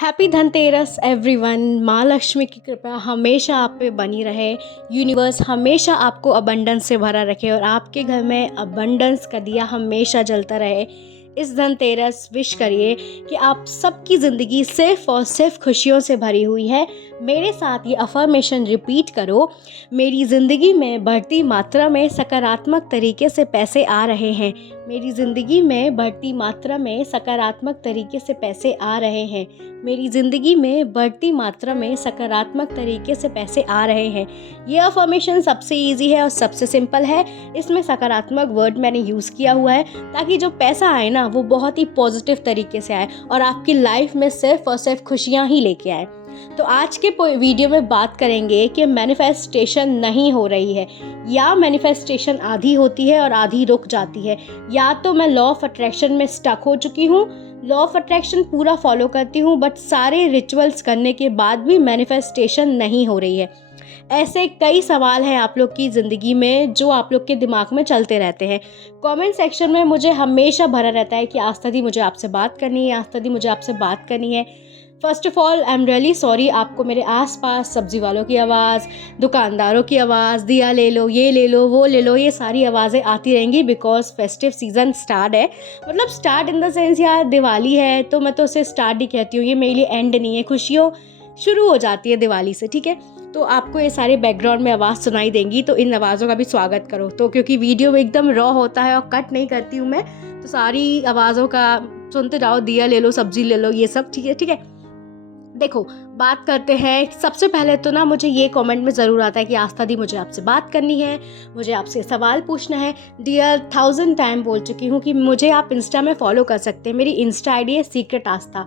Happy Dhanteras everyone. माँ लक्ष्मी की कृपा हमेशा आप पे बनी रहे। यूनिवर्स हमेशा आपको अबंडेंस से भरा रखे और आपके घर में अबंडेंस का दिया हमेशा जलता रहे। इस धनतेरस विश करिए कि आप सबकी ज़िंदगी सिर्फ और सिर्फ खुशियों से भरी हुई है। मेरे साथ ये अफर्मेशन रिपीट करो। मेरी ज़िंदगी में बढ़ती मात्रा में सकारात्मक तरीके से पैसे आ रहे हैं। मेरी ज़िंदगी में बढ़ती मात्रा में सकारात्मक तरीके से पैसे आ रहे हैं। मेरी ज़िंदगी में बढ़ती मात्रा में सकारात्मक तरीके से पैसे आ रहे हैं। ये अफर्मेशन सबसे इजी है और सबसे सिंपल है। इसमें सकारात्मक वर्ड मैंने यूज़ किया हुआ है ताकि जो पैसा आए ना वो बहुत ही पॉजिटिव तरीके से आए और आपकी लाइफ में सिर्फ और सिर्फ खुशियाँ ही लेके आए। तो आज के वीडियो में बात करेंगे कि मैनिफेस्टेशन नहीं हो रही है या मैनिफेस्टेशन आधी होती है और आधी रुक जाती है, या तो मैं लॉ ऑफ अट्रैक्शन में स्टक हो चुकी हूँ, लॉ ऑफ अट्रैक्शन पूरा फॉलो करती हूँ बट सारे रिचुअल्स करने के बाद भी मैनिफेस्टेशन नहीं हो रही है। ऐसे कई सवाल हैं आप लोग की ज़िंदगी में जो आप लोग के दिमाग में चलते रहते हैं। कमेंट सेक्शन में मुझे हमेशा भरा रहता है कि आस्था दी मुझे आपसे बात करनी है, आस्था दी मुझे आपसे बात करनी है। First of all I am really sorry, आपको मेरे आसपास सब्ज़ी वालों की आवाज़, दुकानदारों की आवाज़, दिया ले लो, ये ले लो, वो ले लो, ये सारी आवाज़ें आती रहेंगी बिकॉज फेस्टिव सीज़न स्टार्ट है। मतलब स्टार्ट इन द सेंस यार दिवाली है तो मैं तो उसे स्टार्ट ही कहती हूँ, ये मेरे लिए एंड नहीं है। खुशियों शुरू हो जाती है दिवाली से, ठीक है। तो आपको ये सारे बैकग्राउंड में आवाज़ सुनाई देंगी तो इन आवाज़ों का भी स्वागत करो। तो क्योंकि वीडियो एकदम रॉ होता है और कट नहीं करती हूँ मैं, तो सारी आवाज़ों का सुनते जाओ, दिया ले लो, सब्जी ले लो, ये सब ठीक है, ठीक है। देखो बात करते हैं। सबसे पहले तो ना मुझे ये कमेंट में ज़रूर आता है कि आस्था दी मुझे आपसे बात करनी है, मुझे आपसे सवाल पूछना है। डियर 1000 टाइम बोल चुकी हूँ कि मुझे आप इंस्टा में फॉलो कर सकते हैं। मेरी इंस्टा आईडी है सीक्रेट आस्था।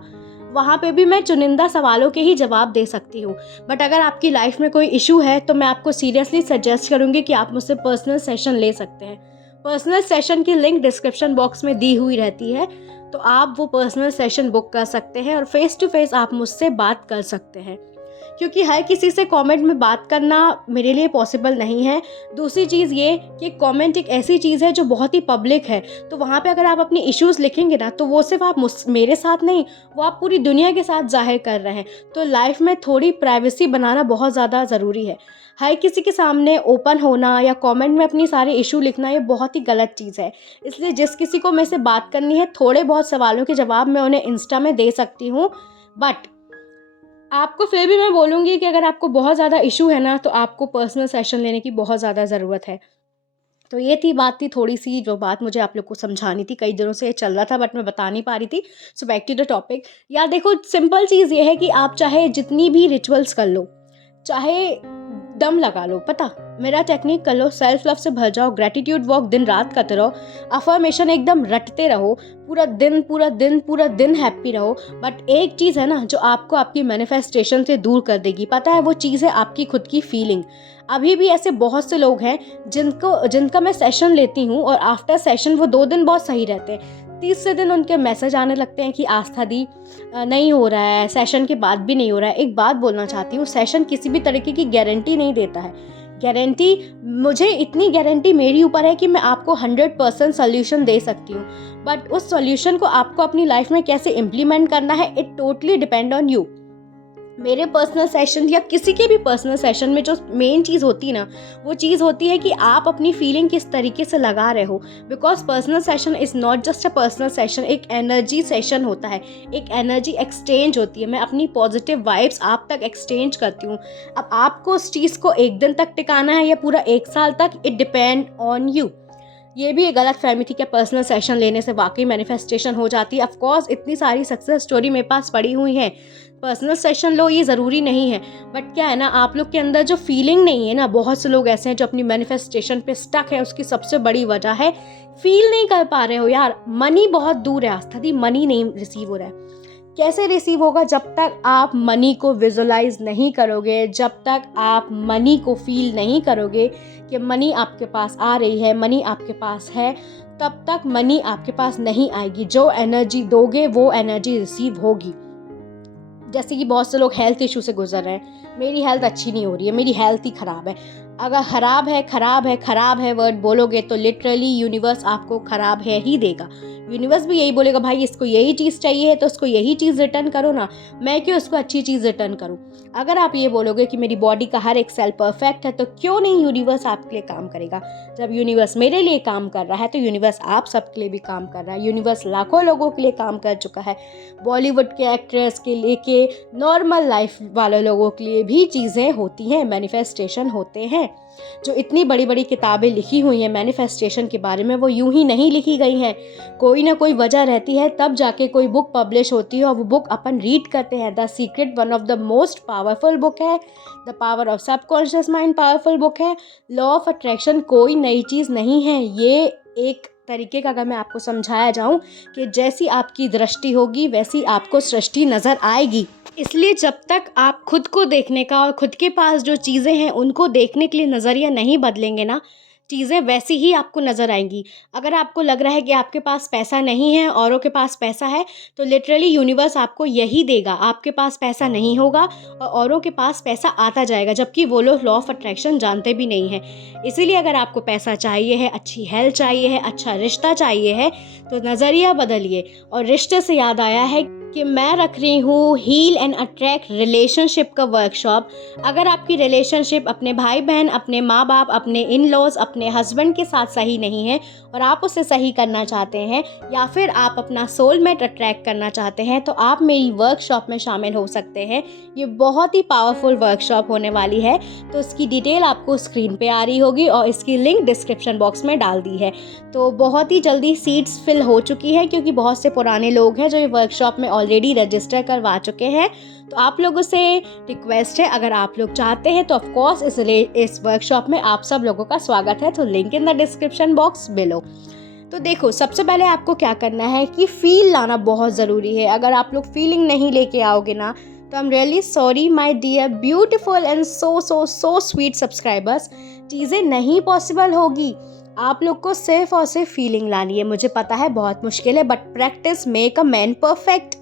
वहाँ पे भी मैं चुनिंदा सवालों के ही जवाब दे सकती हूँ। बट अगर आपकी लाइफ में कोई इशू है तो मैं आपको सीरियसली सजेस्ट करूँगी कि आप मुझसे पर्सनल सेशन ले सकते हैं। पर्सनल सेशन की लिंक डिस्क्रिप्शन बॉक्स में दी हुई रहती है, तो आप वो पर्सनल सेशन बुक कर सकते हैं और फेस टू फेस आप मुझसे बात कर सकते हैं। क्योंकि हर किसी से कमेंट में बात करना मेरे लिए पॉसिबल नहीं है। दूसरी चीज़ ये कि कमेंट एक ऐसी चीज़ है जो बहुत ही पब्लिक है, तो वहाँ पे अगर आप अपनी इश्यूज़ लिखेंगे ना तो वो सिर्फ आप मेरे साथ नहीं, वो आप पूरी दुनिया के साथ जाहिर कर रहे हैं। तो लाइफ में थोड़ी प्राइवेसी बनाना बहुत ज़्यादा ज़रूरी है। हर किसी के सामने ओपन होना या कमेंट में अपनी सारे इशू लिखना ये बहुत ही गलत चीज़ है। इसलिए जिस किसी को मेरे से बात करनी है, थोड़े बहुत सवालों के जवाब मैं उन्हें इंस्टा में दे सकती हूँ। बट आपको फिर भी मैं बोलूँगी कि अगर आपको बहुत ज़्यादा इशू है ना तो आपको पर्सनल सेशन लेने की बहुत ज़्यादा ज़रूरत है। तो ये बात थी थोड़ी सी जो बात मुझे आप लोग को समझानी थी। कई दिनों से ये चल रहा था बट मैं बता नहीं पा रही थी। So back to the topic. यार देखो, सिंपल चीज़ ये है कि आप चाहे जितनी भी रिचुअल्स कर लो, चाहे दम लगा लो, पता मेरा टेक्निक कर लो, सेल्फ लव से भर जाओ, ग्रेटिट्यूड वॉक दिन रात करते रहो, अफर्मेशन एकदम रटते रहो, पूरा दिन पूरा दिन पूरा दिन हैप्पी रहो। बट एक चीज़ है ना जो आपको आपकी मैनिफेस्टेशन से दूर कर देगी, पता है वो चीज़ है आपकी खुद की फीलिंग। अभी भी ऐसे बहुत से लोग हैं जिनका मैं सेशन लेती हूँ और आफ्टर सेशन वो 2 दिन बहुत सही रहते हैं, तीसरे दिन उनके मैसेज आने लगते हैं कि आस्था दी नहीं हो रहा है, सेशन के बाद भी नहीं हो रहा है। एक बात बोलना चाहती हूँ, सेशन किसी भी तरीके की गारंटी नहीं देता है। गारंटी, मुझे इतनी गारंटी मेरी ऊपर है कि मैं आपको 100% सोल्यूशन दे सकती हूँ, बट उस सोल्यूशन को आपको अपनी लाइफ में कैसे इम्प्लीमेंट करना है, it totally depend on you. मेरे पर्सनल सेशन या किसी के भी पर्सनल सेशन में जो मेन चीज़ होती है ना, वो चीज़ होती है कि आप अपनी फीलिंग किस तरीके से लगा रहे हो। Because personal session is not just a personal session, एक एनर्जी सेशन होता है, एक एनर्जी एक्सचेंज होती है। मैं अपनी पॉजिटिव वाइब्स आप तक एक्सचेंज करती हूँ। अब आपको उस चीज़ को एक दिन तक टिकाना है या पूरा 1 साल तक, इट डिपेंड ऑन यू। ये भी एक गलत फहमी थी कि पर्सनल सेशन लेने से वाकई मैनिफेस्टेशन हो जाती है। ऑफ कोर्स इतनी सारी सक्सेस स्टोरी मेरे पास पड़ी हुई है, पर्सनल सेशन लो ये ज़रूरी नहीं है। बट क्या है ना, आप लोग के अंदर जो फीलिंग नहीं है ना, बहुत से लोग ऐसे हैं जो अपनी मैनिफेस्टेशन पे स्टक है। उसकी सबसे बड़ी वजह है फील नहीं कर पा रहे हो। यार मनी बहुत दूर है, आस्था दी मनी नहीं रिसीव हो रहा है। कैसे रिसीव होगा? जब तक आप मनी को विजुलाइज नहीं करोगे, जब तक आप मनी को फील नहीं करोगे कि मनी आपके पास आ रही है, मनी आपके पास है, तब तक मनी आपके पास नहीं आएगी। जो एनर्जी दोगे वो एनर्जी रिसीव होगी। जैसे कि बहुत से लोग हेल्थ इशू से गुजर रहे हैं, मेरी हेल्थ अच्छी नहीं हो रही है, मेरी हेल्थ ही ख़राब है। अगर खराब है वर्ड बोलोगे तो लिटरली यूनिवर्स आपको खराब है ही देगा। यूनिवर्स भी यही बोलेगा, भाई इसको यही चीज़ चाहिए है तो उसको यही चीज़ रिटर्न करो ना, मैं क्यों उसको अच्छी चीज़ रिटर्न करूँ। अगर आप ये बोलोगे कि मेरी बॉडी का हर एक सेल परफेक्ट है, तो क्यों नहीं यूनिवर्स आपके लिए काम करेगा। जब यूनिवर्स मेरे लिए काम कर रहा है तो यूनिवर्स आप सबके लिए भी काम कर रहा है। यूनिवर्स लाखों लोगों के लिए काम कर चुका है, बॉलीवुड के एक्ट्रेस के लेके नॉर्मल लाइफ वाले लोगों के लिए भी चीज़ें होती हैं, मैनिफेस्टेशन होते हैं। जो इतनी बड़ी बड़ी किताबें लिखी हुई हैं मैनिफेस्टेशन के बारे में, वो यूं ही नहीं लिखी गई हैं, कोई ना कोई वजह रहती है, तब जाके कोई बुक पब्लिश होती है और वो बुक अपन रीड करते हैं। The secret one of the most powerful book है, the power of subconscious mind powerful book है। लॉ ऑफ अट्रैक्शन कोई नई चीज़ नहीं है, ये एक तरीके का अगर मैं आपको समझाया जाऊं कि जैसी आपकी दृष्टि होगी वैसी आपको सृष्टि नज़र आएगी। इसलिए जब तक आप खुद को देखने का और खुद के पास जो चीज़ें हैं उनको देखने के लिए नज़रिया नहीं बदलेंगे ना, चीज़ें वैसी ही आपको नज़र आएंगी। अगर आपको लग रहा है कि आपके पास पैसा नहीं है, औरों के पास पैसा है, तो लिटरली यूनिवर्स आपको यही देगा। आपके पास पैसा नहीं होगा और औरों के पास पैसा आता जाएगा, जबकि वो लोग लॉ ऑफ अट्रैक्शन जानते भी नहीं हैं। इसीलिए अगर आपको पैसा चाहिए है, अच्छी हेल्थ चाहिए है, अच्छा रिश्ता चाहिए है, तो नज़रिया बदलिए। और रिश्ते से याद आया है कि मैं रख रही हूँ हील एंड अट्रैक्ट रिलेशनशिप का वर्कशॉप। अगर आपकी रिलेशनशिप अपने भाई बहन, अपने माँ बाप, अपने इन लॉज, अपने हस्बैंड के साथ सही नहीं है और आप उसे सही करना चाहते हैं, या फिर आप अपना सोलमेट अट्रैक्ट करना चाहते हैं, तो आप मेरी वर्कशॉप में शामिल हो सकते हैं। ये बहुत ही पावरफुल वर्कशॉप होने वाली है, तो इसकी डिटेल आपको स्क्रीन पे आ रही होगी और इसकी लिंक डिस्क्रिप्शन बॉक्स में डाल दी है। तो बहुत ही जल्दी सीट्स फिल हो चुकी है, क्योंकि बहुत से पुराने लोग हैं जो ये वर्कशॉप में ऑलरेडी रजिस्टर करवा चुके हैं। तो आप लोगों से रिक्वेस्ट है, अगर आप लोग चाहते हैं तो ऑफ कोर्स इस वर्कशॉप में आप सब लोगों का स्वागत है। तो link in the description box below. तो देखो, सबसे पहले आपको क्या करना है कि फील लाना बहुत ज़रूरी है। अगर आप लोग फीलिंग नहीं लेके आओगे ना, तो I am really sorry my dear beautiful and so sweet subscribers, चीज़ें नहीं पॉसिबल होगी। आप लोग को सिर्फ और सिर्फ फीलिंग लानी है। मुझे पता है बहुत मुश्किल है, but practice make a man perfect.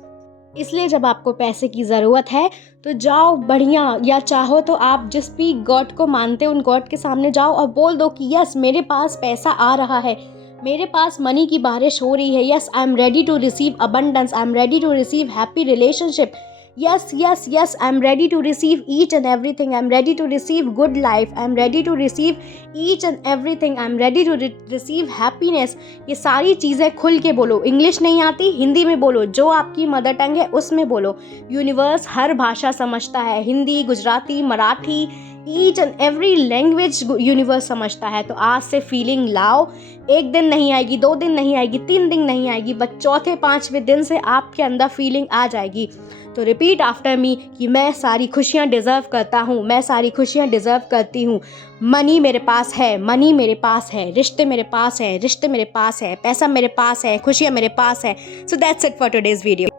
इसलिए जब आपको पैसे की ज़रूरत है तो जाओ बढ़िया, या चाहो तो आप जिस भी गॉड को मानते हो उन गॉड के सामने जाओ और बोल दो कि यस मेरे पास पैसा आ रहा है, मेरे पास मनी की बारिश हो रही है, yes I am ready to receive abundance, I am ready to receive happy relationship, yes I'm ready to receive each and everything, I'm ready to receive good life, I'm ready to receive each and everything, I'm ready to receive happiness। ये सारी चीज़ें खुल के बोलो। English नहीं आती, हिंदी में बोलो, जो आपकी मदर टंग है उसमें बोलो। यूनिवर्स हर भाषा समझता है, Hindi, Gujarati, Marathi, each and every language universe समझता है। तो आज से फीलिंग लाओ। एक दिन नहीं आएगी, 2 दिन नहीं आएगी, 3 दिन नहीं आएगी, बट चौथे 5वें दिन से आपके अंदर फीलिंग आ जाएगी। तो रिपीट आफ्टर मी कि मैं सारी खुशियाँ डिज़र्व करता हूँ, मैं सारी खुशियाँ डिज़र्व करती हूँ। मनी मेरे पास है, मनी मेरे पास है, रिश्ते मेरे पास है, रिश्ते मेरे पास है, पैसा मेरे पास है, खुशियाँ मेरे पास है। So that's it for today's video.